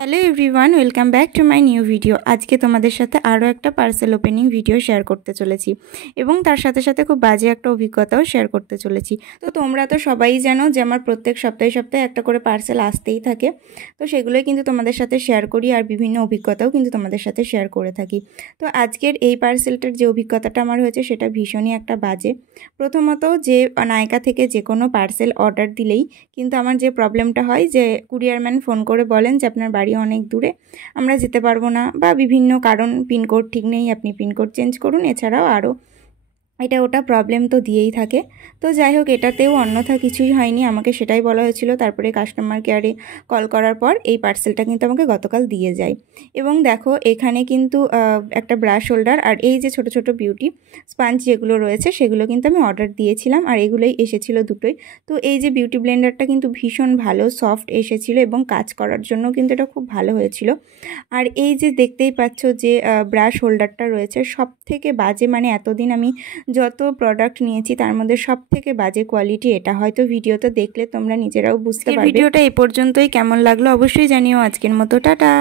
Hello everyone, welcome back to my new video. আজকে তোমাদের সাথে আরও একটা পার্সেল ওপেনিং ভিডিও শেয়ার করতে চলেছি এবং তার সাথে সাথে খুব বাজে একটা অভিজ্ঞতাও শেয়ার করতে চলেছি। তো তোমরা তো সবাই জানো যে আমার প্রত্যেক সপ্তাহে সপ্তাহে একটা করে পার্সেল আসতেই থাকে, তো সেগুলোই কিন্তু তোমাদের সাথে শেয়ার করি আর বিভিন্ন অভিজ্ঞতাও কিন্তু তোমাদের সাথে শেয়ার করে থাকি। তো আজকের এই পার্সেলটার যে অভিজ্ঞতাটা আমার হয়েছে সেটা ভীষণই একটা বাজে। প্রথমত, যে নায়িকা থেকে যে কোনো পার্সেল অর্ডার দিলেই কিন্তু আমার যে প্রবলেমটা হয় যে কুরিয়ারম্যান ফোন করে বলেন যে আপনার বাড়ি অনেক দূরে, আমরা যেতে পারবো না, বা বিভিন্ন কারণ, পিনকোড ঠিক নেই, আপনি পিনকোড চেঞ্জ করুন, এছাড়াও আরও এটা ওটা প্রবলেম তো দিয়েই থাকে। তো যাই হোক, এটাতেও অন্যথা কিছুই হয়নি, আমাকে সেটাই বলা হয়েছিল। তারপরে কাস্টমার কেয়ারে কল করার পর এই পার্সেলটা কিন্তু আমাকে গতকাল দিয়ে যায়। এবং দেখো, এখানে কিন্তু একটা ব্রাশ হোল্ডার আর এই যে ছোট ছোট বিউটি স্পাঞ্জ যেগুলো রয়েছে সেগুলো কিন্তু আমি অর্ডার দিয়েছিলাম, আর এগুলোই এসেছিল দুটোই। তো এই যে বিউটি ব্লেন্ডারটা কিন্তু ভীষণ ভালো সফট এসেছিল এবং কাজ করার জন্য কিন্তু এটা খুব ভালো হয়েছিল। আর এই যে দেখতেই পাচ্ছ যে ব্রাশ হোল্ডারটা রয়েছে, সব থেকে বাজে, মানে এতদিন আমি যত প্রোডাক্ট নিয়েছি তার মধ্যে সব থেকে বাজে কোয়ালিটি এটা। হয়তো ভিডিওতে দেখলে তোমরা নিজেরাও বুঝতে পারবে। ভিডিওটা এই পর্যন্তই, কেমন লাগলো অবশ্যই জানিও। আজকের মতো টাটা।